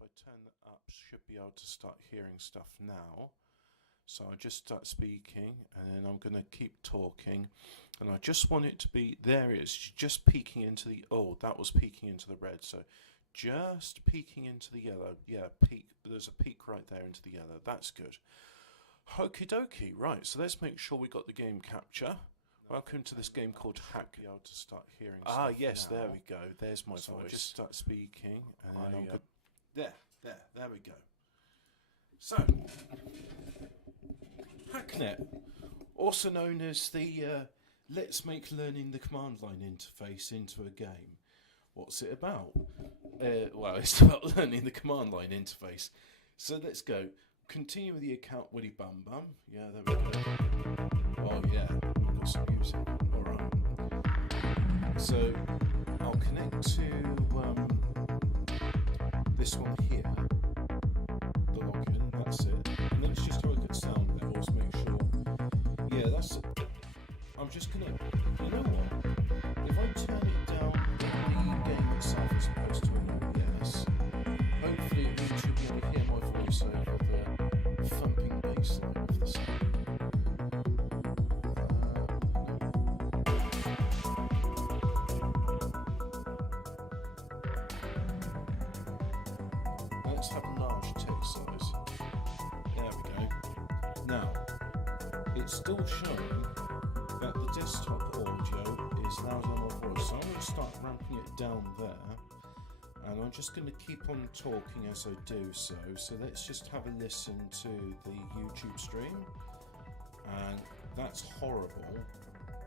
if I turn that up, should be able to start hearing stuff now. So I just start speaking, and then I'm going to keep talking, and I just want it to be, there it is, just peeking into the, oh, that was peeking into the red, so just peeking into the yellow. Yeah, peek, there's a peak right there into the yellow. That's good. Okie dokie, right, so let's make sure we got the game capture. Welcome to this game called Hacknet. Be able to start hearing stuff yes, now. There we go. There's my voice. I just start speaking, and then I'm good. There we go. So, Hacknet, also known as the Let's Make Learning the Command Line interface into a game. What's it about? Well, it's about learning the command line interface. So let's go. Continue with the account Willy Bum Bum. Yeah, there we go. Oh yeah, we've got some music. Alright. So I'll connect to this one here. The login, that's it. And then let's just look at sound levels, make sure. Yeah, that's it. I'm just gonna, you know what? If I turn it down in the game itself as opposed to an OBS, hopefully it means you'll be able to hear my voice over the thumping bass line of the sound. Let's have a large text size. There we go. Now, it's still showing that the desktop audio is louder than my voice, so I'm going to start ramping it down there, and I'm just going to keep on talking as I do so. So let's just have a listen to the YouTube stream, and that's horrible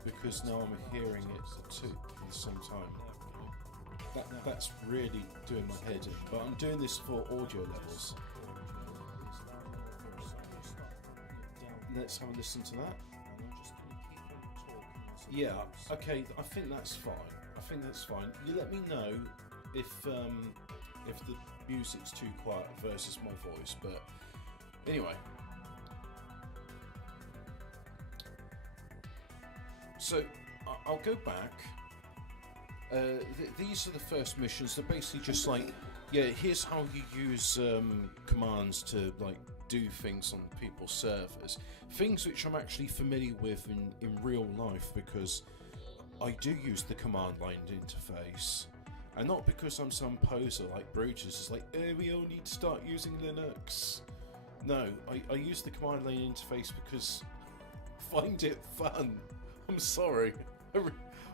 because now I'm hearing it too at the same time. That's really doing my head in, but I'm doing this for audio levels. Let's have a listen to that. Yeah, okay, I think that's fine. You let me know if the music's too quiet versus my voice, but anyway. So, I'll go back. These are the first missions. They're basically just like, yeah, here's how you use commands to like do things on people's servers. Things which I'm actually familiar with in real life because I do use the command line interface. And not because I'm some poser like Brutus, it's like, we all need to start using Linux. No, I use the command line interface because I find it fun. I'm sorry.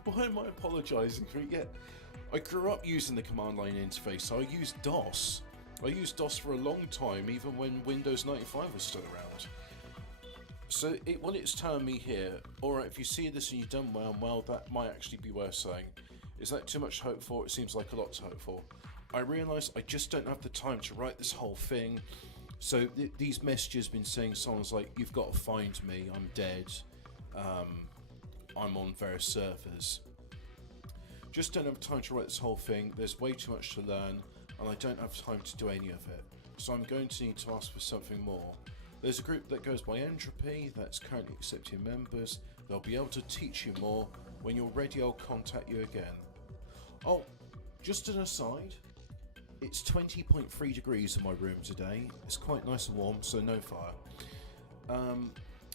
Why am I apologising for it yet? I grew up using the command line interface, so I used DOS. I used DOS for a long time, even when Windows 95 was still around. So what it's telling me here, alright, if you see this and you've done well, that might actually be worth saying. Is that too much to hope for? It seems like a lot to hope for. I realise I just don't have the time to write this whole thing. So these messages have been saying songs like, you've got to find me, I'm dead, I'm on various servers. Just don't have time to write this whole thing, there's way too much to learn, and I don't have time to do any of it. So I'm going to need to ask for something more. There's a group that goes by Entropy that's currently accepting members. They'll be able to teach you more. When you're ready, I'll contact you again. Oh, just an aside, it's 20.3 degrees in my room today. It's quite nice and warm, so no fire.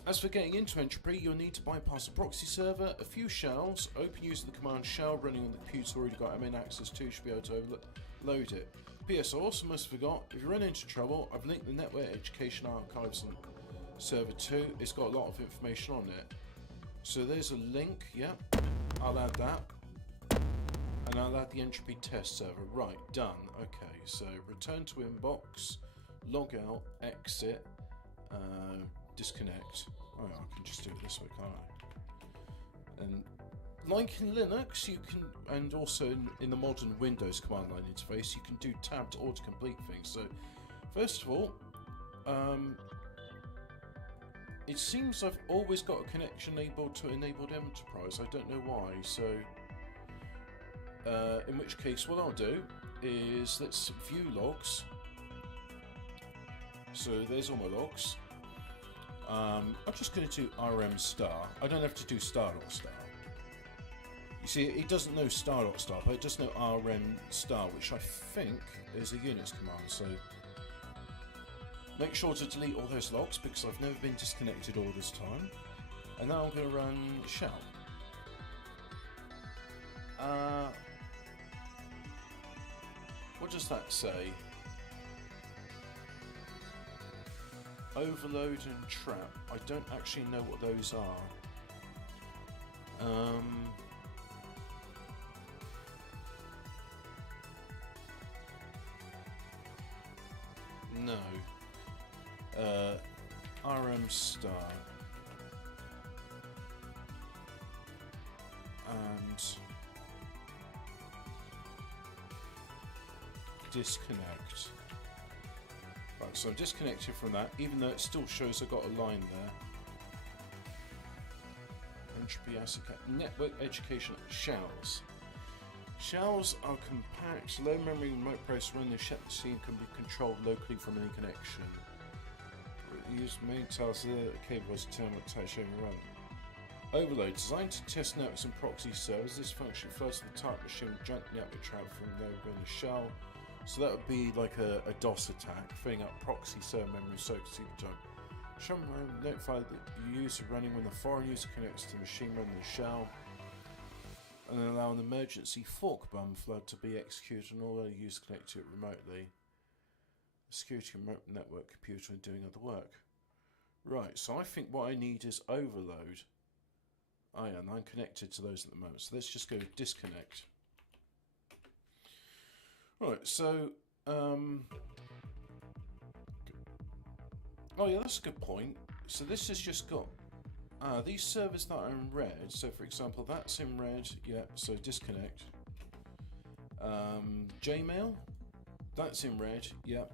As for getting into Entropy, you'll need to bypass a proxy server, a few shells, open using the command shell running on the computer already got admin access to, should be able to load it. P.S. I also almost forgot, if you run into trouble, I've linked the Network Education Archives on server 2. It's got a lot of information on it. So there's a link, yeah, I'll add that. And I'll add the Entropy test server. Right, done. Okay, so return to inbox, log out, exit, disconnect. Oh, I can just do it this way, can't I? And like in Linux, you can, and also in the modern Windows command line interface, you can do tabbed autocomplete things. So, first of all, it seems I've always got a connection enabled to enabled enterprise. I don't know why. So, in which case, what I'll do is let's view logs. So there's all my logs. I'm just going to do rm star. I don't have to do star or star. You see, it doesn't know star.star, but it does know rm star, which I think is a Unix command. So make sure to delete all those logs because I've never been disconnected all this time. And now I'm going to run shell. What does that say? Overload and trap. I don't actually know what those are. No. RM star. And disconnect. Right, so I'm disconnected from that, even though it still shows I've got a line there. Entropy ASIC network education shells. Shells are compact, low memory remote processor running the shell scene can be controlled locally from any connection. Use main tells the cable was turn what touch overrun. Overload designed to test networks and proxy servers. This function refers to the type of machine with joint network traffic from there in the shell. So that would be like a DOS attack, filling up proxy server memory so super time. Shell notify the user running when the foreign user connects to the machine running the shell, and then allow an emergency fork bum flood to be executed on all other users connected remotely. The security remote network computer and doing other work. Right, so I think what I need is overload. Oh yeah, and I'm connected to those at the moment. So let's just go disconnect. Right, so oh yeah, that's a good point. So this has just got these servers that are in red. So for example, that's in red. Yeah, so disconnect. Gmail, that's in red. Yeah.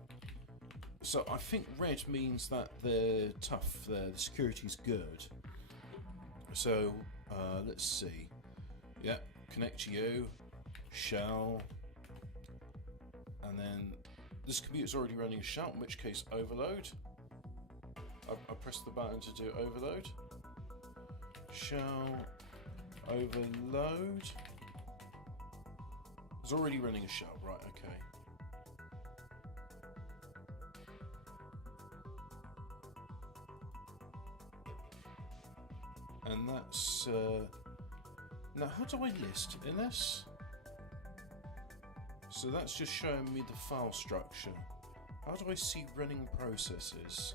So I think red means that they're tough. The security's good. So let's see. Yeah, connect to you. Shell. And then this computer's already running a shell, in which case overload. I press the button to do overload. Shell overload. It's already running a shell, right? Okay. And that's now. How do I list in this? So that's just showing me the file structure. How do I see running processes?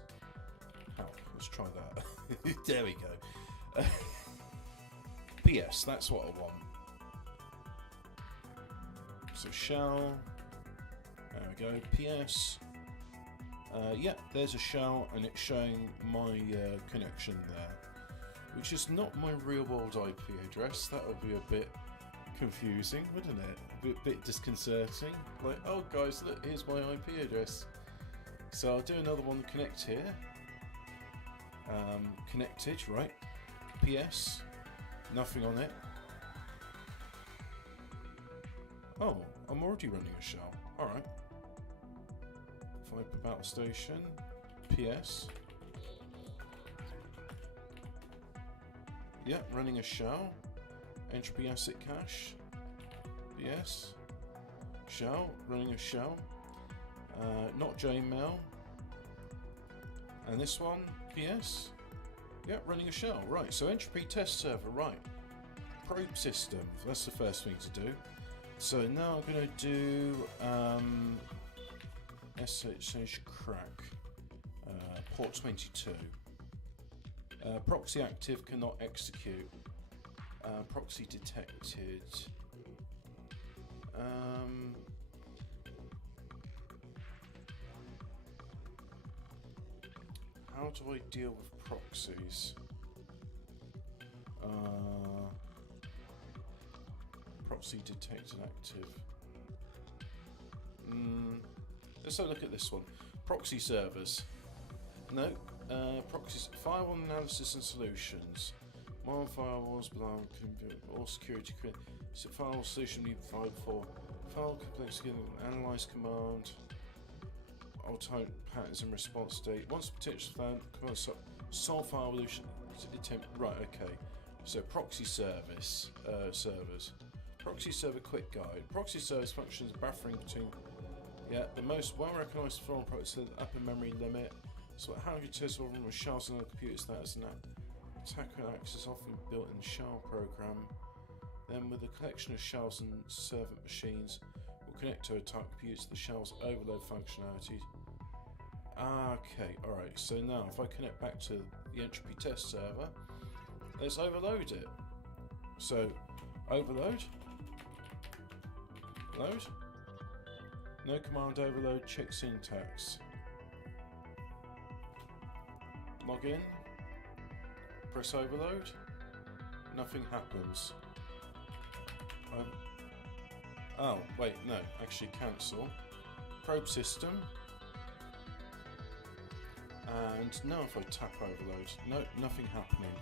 Oh, let's try that. There we go. PS, that's what I want. So shell. There we go. PS. Yeah, there's a shell, and it's showing my connection there, which is not my real world IP address. That would be a bit confusing, wouldn't it? A bit disconcerting. Like, oh guys, look, here's my IP address. So I'll do another one. Connect here. Connected, right? PS. Nothing on it. Oh, I'm already running a shell. Alright. Viper Battle Station. PS. Yeah, running a shell. Entropy Asset Cache. Yes. Shell. Running a shell. Not JMail. And this one. PS. Yeah, running a shell. Right, so entropy test server. Right. Probe system. That's the first thing to do. So now I'm going to do SSH crack. Port 22. Proxy active, cannot execute. Proxy detected. How do I deal with proxies? Proxy detected active. Let's have a look at this one. Proxy servers. No. Proxies. Firewall analysis and solutions. Modern firewalls belong to all security. So firewall solution need provided for file complexity and analyze command. Alternate patterns and response date. Once potential command solve firewall solution attempt. Right. Okay. So proxy service servers. Proxy server quick guide. Proxy service functions buffering between. Yeah, the most well-recognized foreign proxy is the upper memory limit. So how do you test over with shells on the computers that is an attacker access often built in shell program. Then with a collection of shells and servant machines will connect to attack computers to the shells overload functionality. Okay, alright, so now if I connect back to the entropy test server, let's overload it. So overload. Load. No command overload, check syntax. Log in. Press overload. Nothing happens. Oh, wait, no, actually cancel. Probe system. And now if I tap overload, no, nothing happening.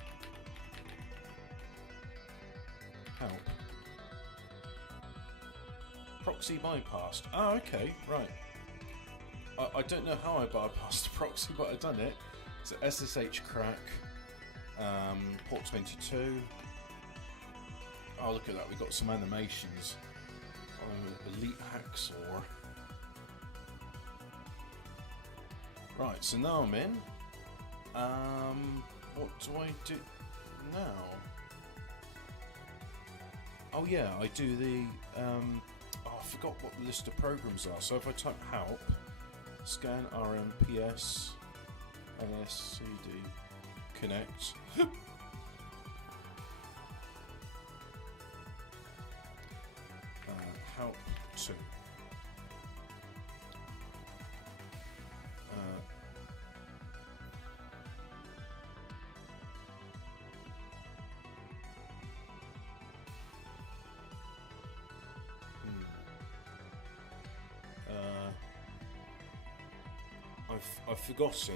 Help. Proxy bypassed. Ah, okay, right. I don't know how I bypassed the proxy, but I've done it. So SSH crack, port 22. Oh, look at that, we've got some animations. Oh, elite hacksaw. Right, so now I'm in. What do I do now? Oh yeah, I do the, I forgot what the list of programs are. So if I type help, scan RMPS, LSCD, connect. Help 2. I've forgotten.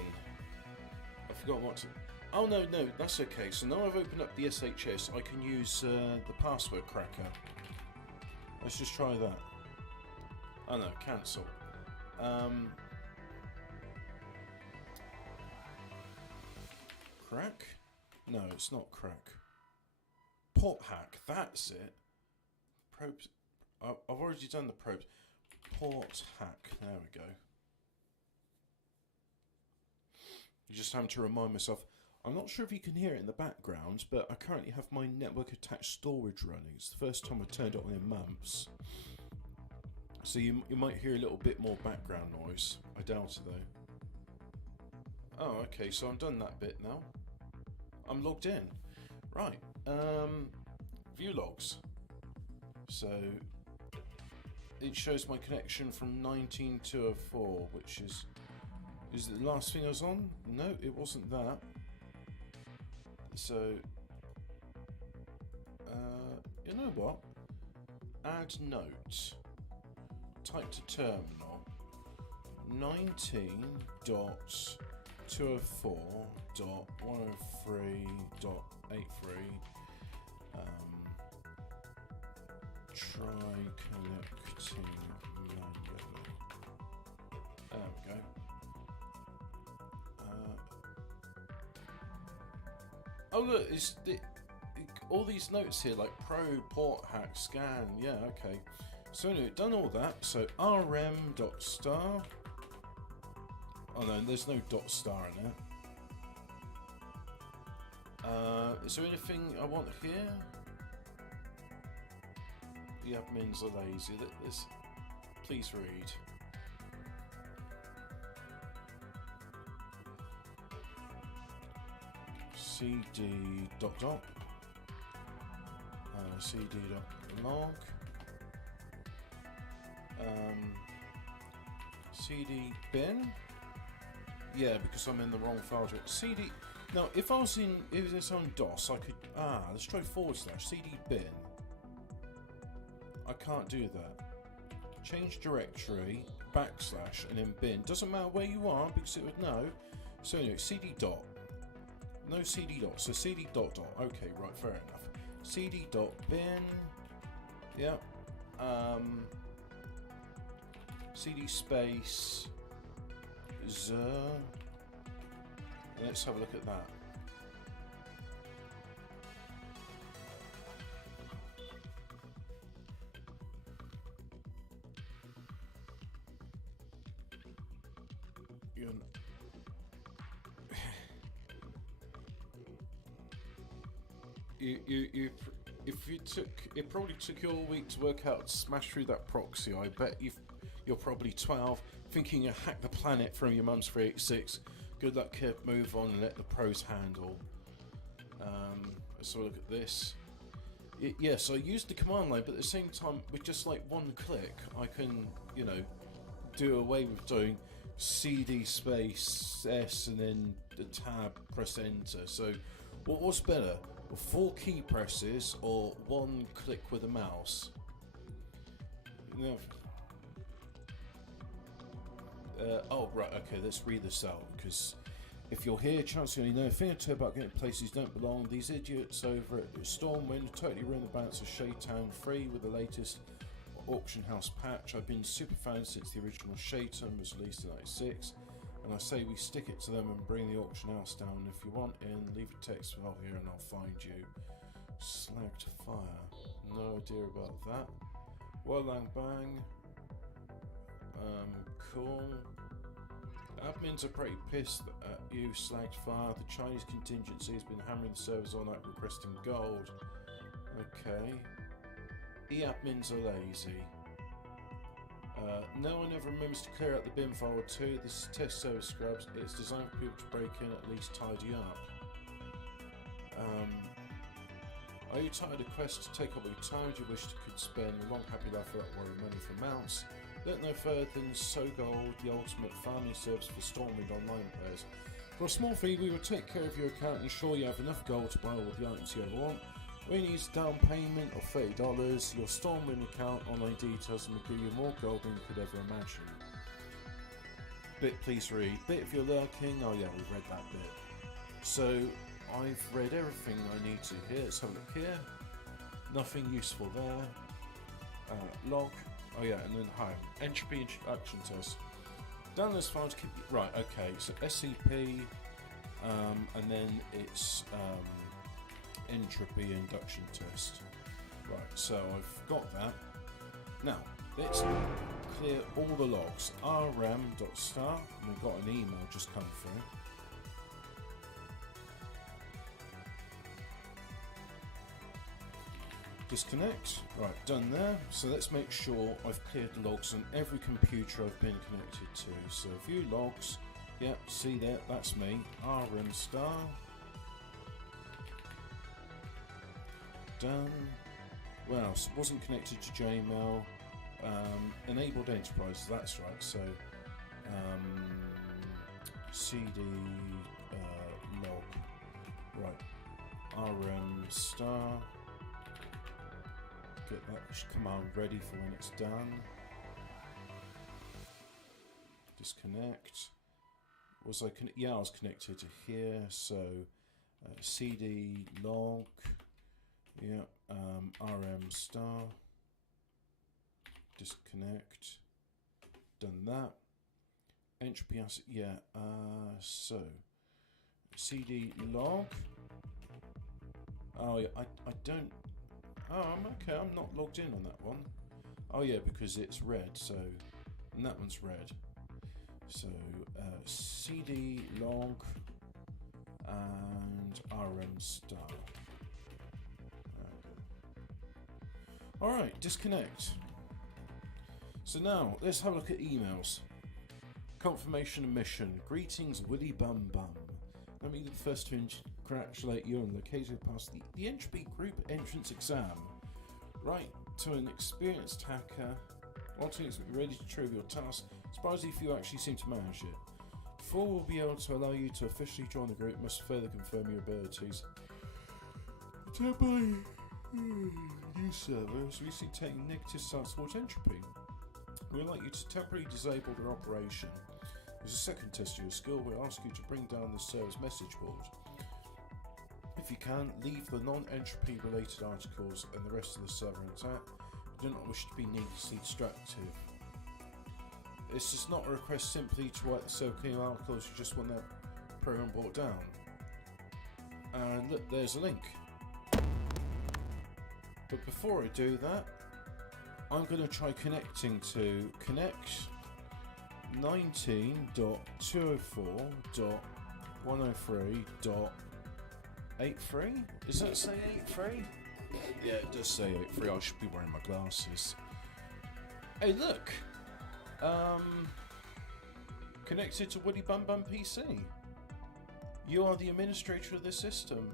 I forgot what to. Oh no, that's okay. So now I've opened up the SHS, I can use the password cracker. Let's just try that. Oh no, cancel. Crack? No, it's not crack. Port hack, that's it. Probes. I've already done the probes. Port hack, there we go. You just have to remind myself. I'm not sure if you can hear it in the background, but I currently have my network attached storage running. It's the first time I've turned it on in months. So you might hear a little bit more background noise. I doubt it though. Oh, okay, so I've done that bit now. I'm logged in. Right, view logs. So it shows my connection from 19204, which is it the last thing I was on? No, it wasn't that. So, you know what? Add note. Type to terminal. 19.204.103.83. Try connecting manually. There we go. Oh look, all these notes here like probe, port hack, scan. Yeah, okay. So anyway, done all that. So rm.star. Oh no, there's no dot star in there. Is there anything I want here? The admins are lazy. Please read. cd dot dot cd dot log cd bin. Yeah, because I'm in the wrong file. Cd. Now, if it's on DOS, I could. Let's try / cd bin. I can't do that. Change directory / and then bin. Doesn't matter where you are because it would know. So anyway, cd dot. No cd dot, so cd dot dot. Okay, right, fair enough. Cd dot bin. Yeah. Cd space z. Let's have a look at that. if it probably took you all week to work out to smash through that proxy. I bet you're probably 12, thinking you hacked the planet from your mum's 386. Good luck, kid. Move on and let the pros handle. Let's have a look at this. Yes, I used the command line, but at the same time, with just like one click, I can, do away with doing CD space S and then the tab, press enter. So, what was better? 4 key presses or 1 click with a mouse? Oh, right, okay, let's read this out, because if you're here, chances are you know a thing or two about getting places don't belong. These idiots over at Stormwind totally ruined the balance of Shaytown 3 with the latest auction house patch. I've been super fan since the original Shaytown was released in '96, and I say we stick it to them and bring the auction house down. If you want in, leave a text for here and I'll find you. Slagged fire. No idea about that. Well, lang bang. Cool. Admins are pretty pissed at you, slagged fire. The Chinese contingency has been hammering the servers all night requesting gold. Okay. E-admins are lazy. No one ever remembers to clear out the bin file too. This is test server scrubs. It's designed for people to break in, at least tidy up. Are you tired of quests to take up your time? Do you wish to could spend a long happy life without worrying money for mounts? Look no further than SoGold, the ultimate farming service for Stormwind Online players. For a small fee, we will take care of your account and ensure you have enough gold to buy all the items you ever want. All you need is a down payment of $30, your Stormwind account, online details, and we'll give you more gold than you could ever imagine. Bit, please read. Bit if you're lurking. Oh yeah, we've read that bit. So, I've read everything I need to here. Let's have a look here. Nothing useful there. Log. Oh yeah, and then home. Entropy introduction test. Download this file to keep... Right, okay, so SCP, and then it's entropy induction test. Right, so I've got that. Now, let's clear all the logs. rm.star, and we've got an email just come through. Disconnect. Right, done there. So let's make sure I've cleared the logs on every computer I've been connected to. So view logs. Yep, see there, that's me. RM star. Done. What else? Wasn't connected to Jmail. Enabled enterprise, that's right. So CD log. Right. RM star. Get that command ready for when it's done. Disconnect. Was I yeah, I was connected to here. So CD log. Yeah. RM star. Disconnect. Done that. Entropy asset. Yeah. So CD log. Oh yeah. I don't. Oh, I'm okay. I'm not logged in on that one. Oh yeah, because it's red. So, and that one's red. So CD log and RM star. All right, disconnect. So now let's have a look at emails. Confirmation of mission. Greetings, Willy Bum Bum. Let me be the first to congratulate you on locating past the Entropy Group entrance exam. Right to an experienced hacker, wanting to be ready to trivial tasks. Surprised if you actually seem to manage it. Before we'll be able to allow you to officially join the group, must further confirm your abilities. Temporary new servers recently taking negative stance towards Entropy. We'd like you to temporarily disable their operation. As a second test of your skill, we'll ask you to bring down the server's message board. If you can, leave the non-entropy related articles and the rest of the server intact. We do not wish to be needlessly destructive. This is not a request simply to wipe the server clean articles, you just want that program brought down. And look, there's a link. But before I do that, I'm going to try connecting to connect. 19.204.103.83. Does that say 83? Yeah, it does say 83. I should be wearing my glasses. Hey, look! Connected to Woody Bum Bum PC. You are the administrator of the system.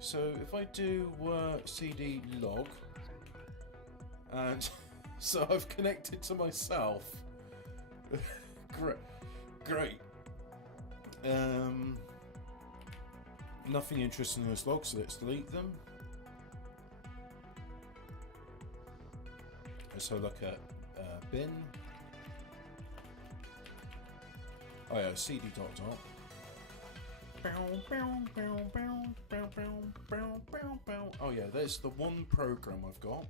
So if I do cd log, and so I've connected to myself. Great. Nothing interesting in those logs, so let's delete them. Let's have a look at bin. Oh yeah, cd dot dot. Oh yeah, there's the one program I've got.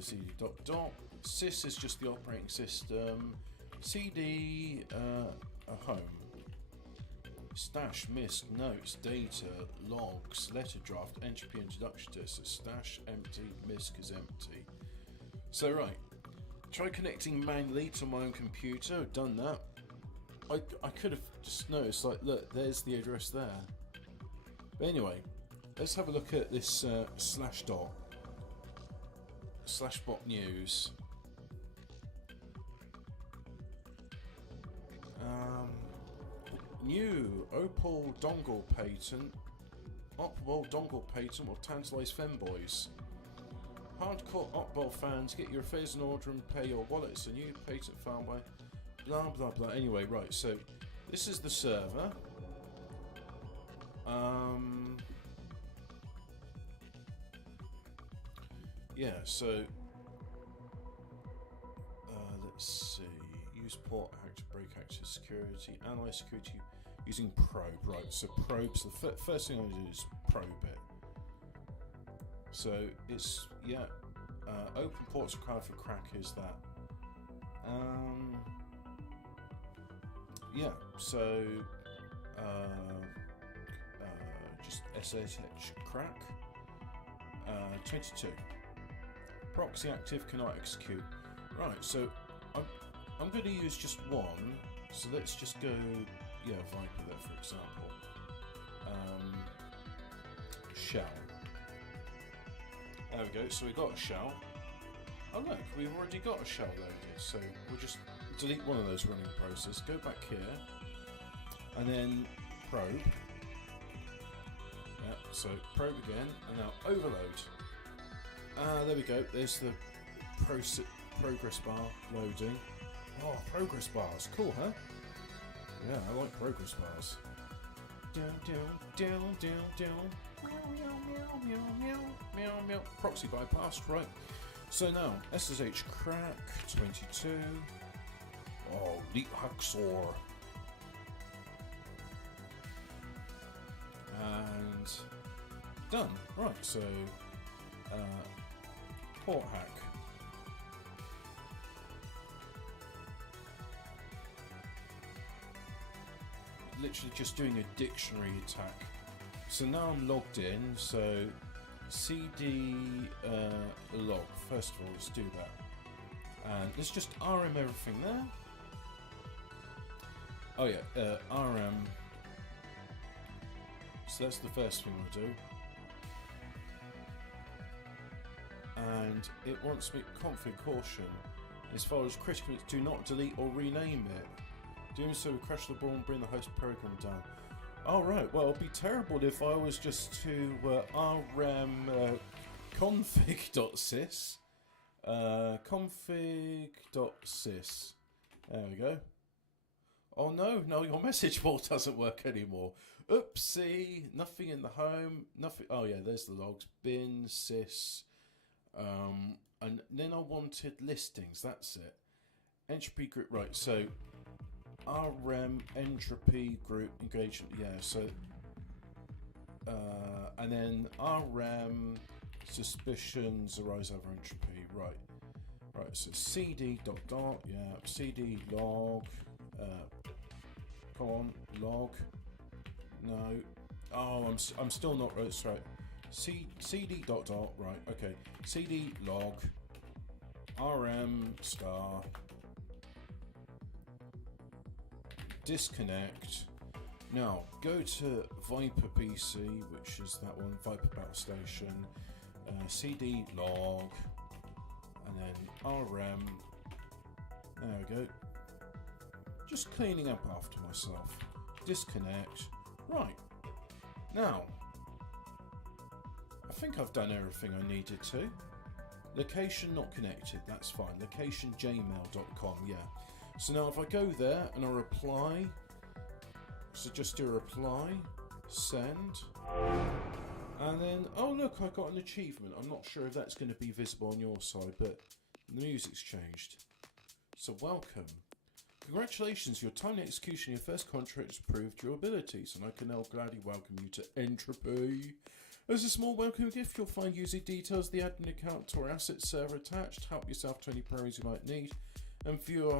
Cd dot dot. Sys is just the operating system. CD home. Stash, misc, notes, data, logs, letter draft, entropy, introduction to this. So stash empty, misc is empty. So right, try connecting manually to my own computer. I've done that. I could have just noticed, like, look, there's the address there. But anyway, let's have a look at this /bot news. New Opal dongle patent. Opal dongle patent will tantalise femboys. Hardcore Opal fans, get your affairs in order and pay your wallets. A new patent found by blah blah blah. Anyway, right, so this is the server. Yeah, so let's see. Use port hack to break active security. Analyze security using probe. Right, so probes. The first thing I'm going to do is probe it. So it's open ports required for crackers. That. Yeah. So just SSH crack. 22. Proxy active, cannot execute. Right, so I'm going to use just one. So let's just go, Viper there, for example. Shell. There we go. So we got a shell. Oh look, we've already got a shell loaded. So we'll just delete one of those running processes. Go back here, and then probe. Yeah. So probe again, and now overload. There we go. There's the progress bar loading. Oh, progress bars. Cool, huh? Yeah, I like progress bars. Down, down, down, down, down. Meow, meow, meow, meow, meow, meow, meow. Proxy bypassed, right. So now, SSH crack, 22. Oh, Leap Hacksaw. And done. Right, so port hack. Literally just doing a dictionary attack. So now I'm logged in, so cd log. First of all, let's do that. And let's just RM everything there. Oh yeah, RM. So that's the first thing we'll do. And it wants me config caution. As far as critical, do not delete or rename it. Doing so will crash the ball and bring the host program down. Oh right, well it'd be terrible if I was just to rm config.sys config.sys. There we go. Oh no, your message board doesn't work anymore. Oopsie, nothing in the home, nothing. Oh yeah, there's the logs, bin, sys, and then I wanted listings, that's it. Entropy group, right, so RM entropy group engagement, yeah, so and then RM suspicions arise over entropy, right, so cd dot dot, yeah, cd log, come on, log, no, oh, I'm still not, that's right, cd dot dot, right, okay, cd log, RM star, disconnect. Now go to Viper PC, which is that one, Viper Battle Station, CD log, and then RM. There we go. Just cleaning up after myself. Disconnect. Right. Now, I think I've done everything I needed to. Location not connected, that's fine. Location gmail.com, yeah. So now if I go there and I reply, so just do a reply, send, and then, oh look, I got an achievement. I'm not sure if that's going to be visible on your side, but the music's changed. So welcome. Congratulations, your timely execution of your first contract has proved your abilities, and I can now gladly welcome you to Entropy. As a small welcome gift, you'll find user details, the admin account to our asset server attached. Help yourself to any priorities you might need, and view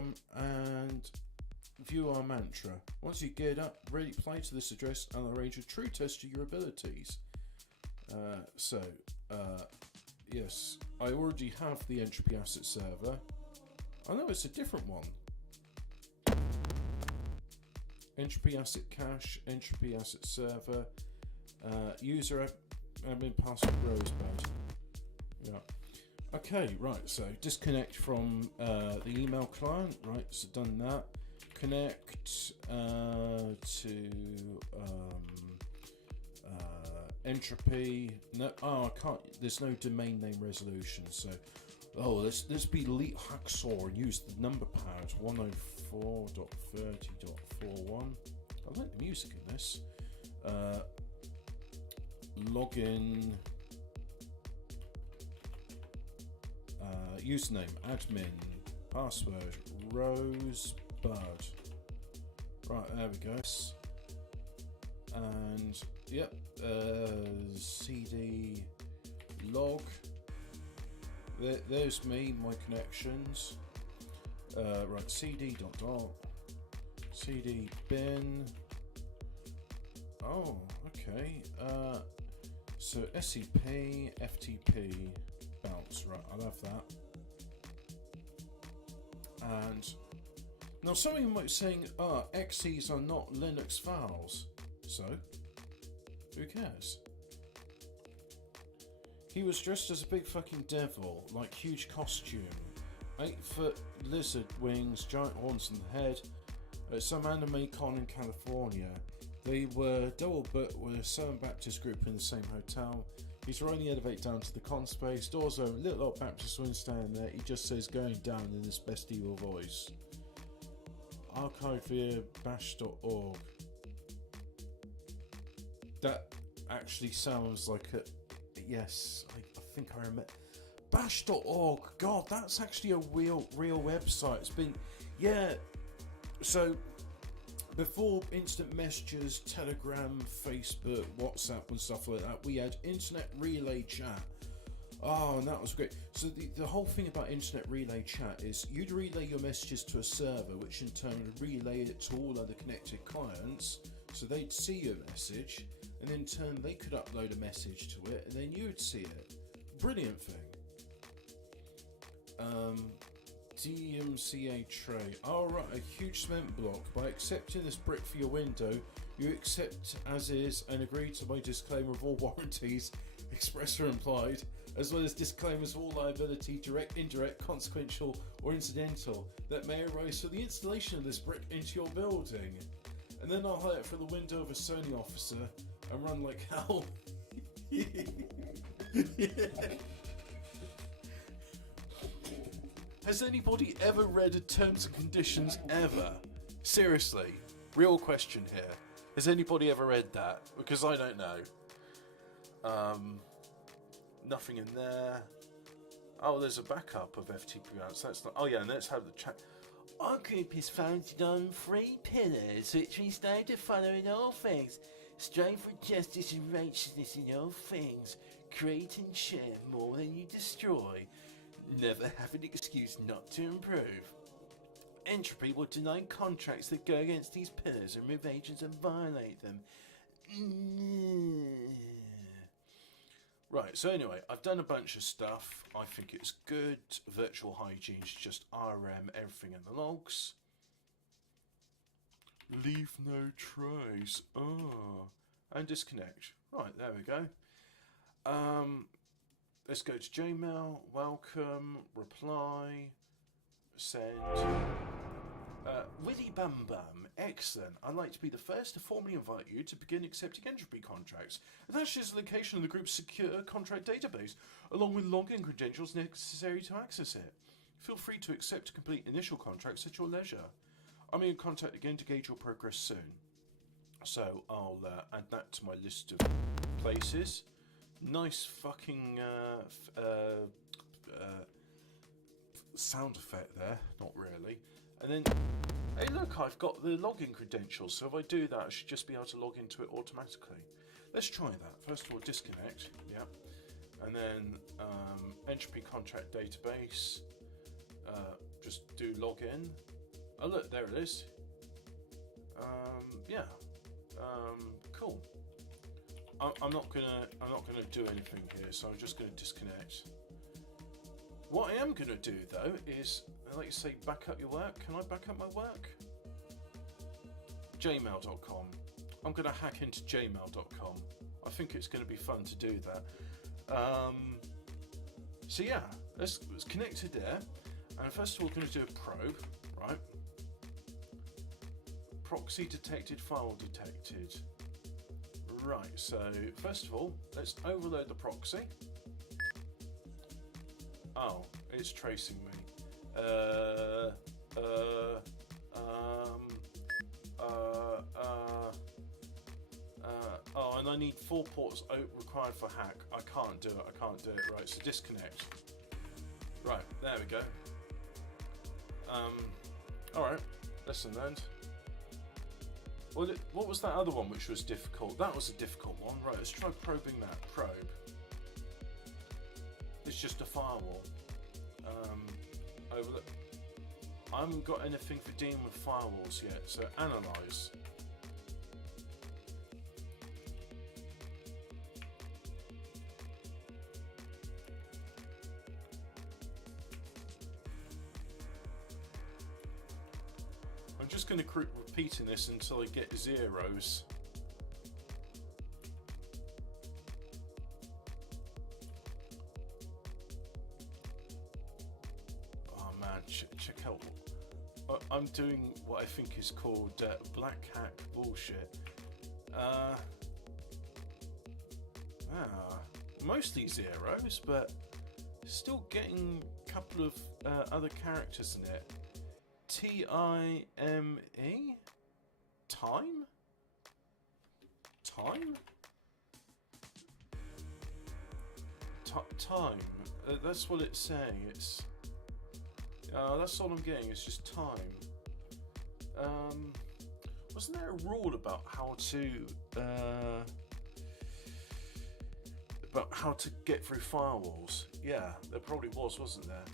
our mantra. Once you geared up, ready to play to this address, and I'll arrange a true test of your abilities. Yes, I already have the Entropy asset server. I know it's a different one. Entropy asset cache, Entropy asset server, user admin password Rosebud. Yeah. Okay, right, so disconnect from the email client, right, so done that. Connect to Entropy. No, I can't, there's no domain name resolution, so let's be Elite Hacksaw and use the number pad 104.30.41. I like the music in this. Login, username admin, password Rosebud. Right, there we go. And yep, CD log. There's me, my connections. Right, CD dot CD bin. Oh, okay. So SCP, FTP, bounce. Right, I'll have that. And now somebody might be saying, XEs are not Linux files. So, who cares? He was dressed as a big fucking devil, like huge costume. 8-foot lizard wings, giant horns on the head. At some anime con in California. They were double booked with a Southern Baptist group in the same hotel. He's riding the elevator down to the con space. Doors open, little old Baptist woman standing there. He just says going down in his best evil voice. Archive via bash.org. That actually sounds like a... Yes, I think I remember. Bash.org, God, that's actually a real website. It's been... Yeah, so... Before instant messages, Telegram, Facebook, WhatsApp and stuff like that, we had internet relay chat. Oh, and that was great. So the whole thing about internet relay chat is you'd relay your messages to a server, which in turn would relay it to all other connected clients, so they'd see your message, and in turn they could upload a message to it, and then you'd see it. Brilliant thing. DMCA tray. Alright, a huge cement block. By accepting this brick for your window, you accept as is and agree to my disclaimer of all warranties, express or implied, as well as disclaimers of all liability, direct, indirect, consequential, or incidental, that may arise for the installation of this brick into your building. And then I'll hide it for the window of a Sony officer and run like hell. Has anybody ever read a terms and conditions ever? Seriously, real question here. Has anybody ever read that? Because I don't know. Nothing in there. Oh, there's a backup of FTP routes. That's not. Oh yeah, and let's have the chat. Our group is founded on 3 pillars, which we strive to follow in all things. Strive for justice and righteousness in all things. Create and share more than you destroy. Never have an excuse not to improve. Entropy will deny contracts that go against these pillars and remove agents that violate them. Right, so anyway, I've done a bunch of stuff. I think it's good. Virtual hygiene's just RM, everything in the logs. Leave no trace. And disconnect. Right, there we go. Let's go to Gmail. Welcome. Reply. Send. Willy Bum Bum, excellent. I'd like to be the first to formally invite you to begin accepting entropy contracts. Attached is the location of the group's secure contract database, along with login credentials necessary to access it. Feel free to accept and complete initial contracts at your leisure. I'll be in contact again to gauge your progress soon. So I'll add that to my list of places. Nice fucking sound effect there. Not really. And then, hey look, I've got the login credentials, so if I do that, I should just be able to log into it automatically. Let's try that. First of all, disconnect, yeah. And then entropy contract database, just do login. Oh look, there it is. Yeah, cool. I'm not gonna do anything here, so I'm just gonna disconnect. What I am gonna do though is, like you say, back up your work. Can I back up my work? Gmail.com. I'm gonna hack into gmail.com. I think it's gonna be fun to do that. So yeah, let's connect it there. And first of all, we're gonna do a probe, right? Proxy detected, file detected. Right, so first of all, let's overload the proxy. Oh, it's tracing me. Oh, and I need 4 ports required for hack. I can't do it. Right, so disconnect. Right, there we go. Alright, lesson learned. What was that other one which was difficult? That was a difficult one. Right, let's try probing that. Probe. It's just a firewall. Overlook. I haven't got anything for dealing with firewalls yet, so analyze. I'm just going to keep repeating this until I get zeros. Check out. I'm doing what I think is called black hack bullshit. Mostly zeros, but still getting a couple of other characters in it. Time? Time? Time? Time. That's what it's saying. It's. That's all I'm getting, it's just time. Wasn't there a rule about how to get through firewalls? Yeah, there probably was, wasn't there?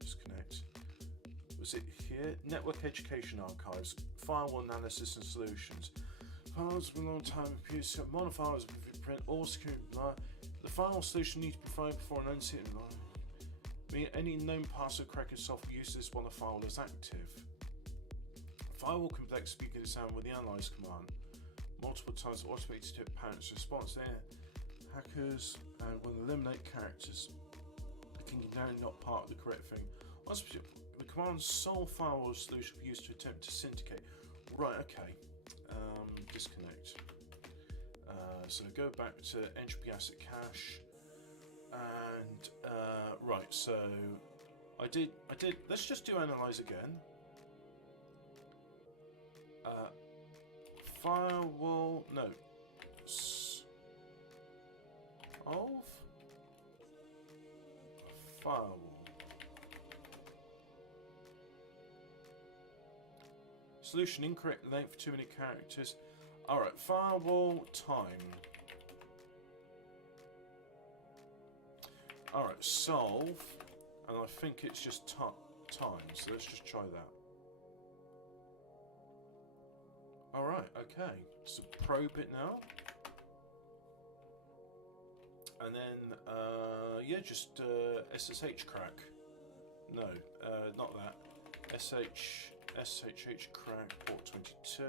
Disconnect. Was it here? Network Education Archives, Firewall Analysis and Solutions. Files with a long time appears to modify files with print or security. The firewall solution needs to be provided before an unseated line. Any known password cracking software uses while the firewall is active. Firewall complexity can be examined with the analyze command. Multiple times automated detect patterns response there. Hackers and will eliminate characters. Thinking now not part of the correct thing. Once the command's sole firewall solution will be used to attempt to syndicate. Right, okay. Disconnect. So go back to entropy asset cache. And right, so I did. Let's just do analyze again. Firewall, no. Of firewall. Solution incorrect length, too many characters. All right, firewall time. Alright, solve, and I think it's just time, so let's just try that. Alright, okay, so probe it now. And then, yeah, just SSH crack. No, not that. SHH crack port 22.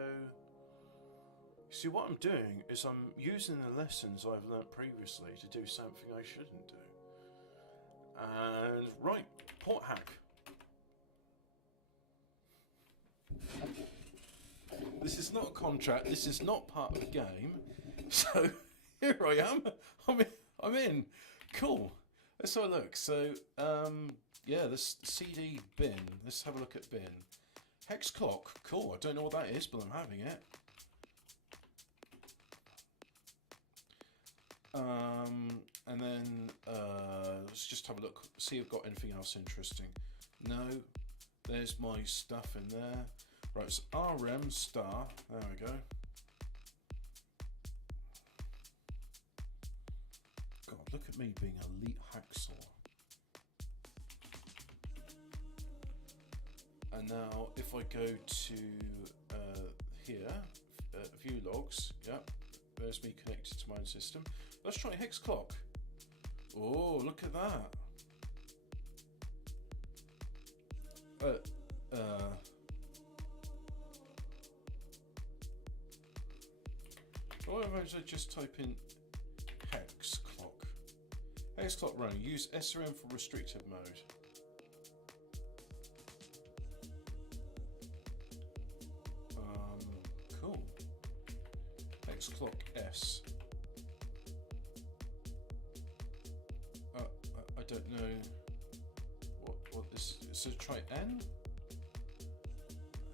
See, what I'm doing is I'm using the lessons I've learnt previously to do something I shouldn't do. And right, port hack. This is not a contract. This is not part of the game. So here I am. I'm in. Cool. Let's have a look. So yeah, this CD bin. Let's have a look at bin. Hex clock. Cool. I don't know what that is, but I'm having it. And then let's just have a look. See if I've got anything else interesting. No. There's my stuff in there. Right, it's RM star. There we go. God, look at me being elite hacksaw. And now, if I go to here, view logs, yep, there's me connected to my own system. Let's try hex clock. Oh, look at that. Why don't I just type in hex clock? Hex clock running. Use SRM for restricted mode. Cool. Hex clock S. I don't know what this. So try N.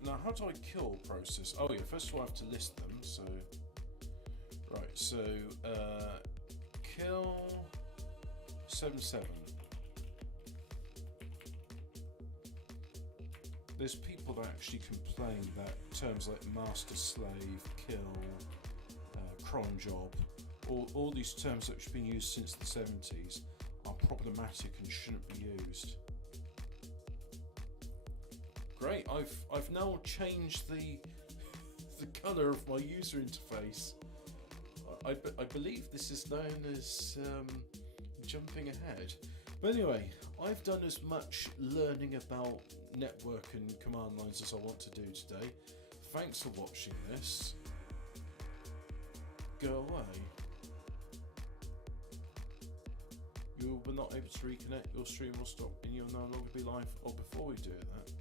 Now, how do I kill process? Oh yeah, first of all I have to list them. So. Right, so kill 77. There's people that actually complain that terms like master, slave, kill, cron job, all these terms that have been used since the 70s are problematic and shouldn't be used. Great, I've now changed the colour of my user interface. I believe this is known as jumping ahead. But anyway, I've done as much learning about network and command lines as I want to do today. Thanks for watching this. Go away. You were not able to reconnect, your stream will stop and you'll no longer be live. Or before we do that,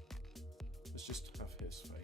let's just have his face.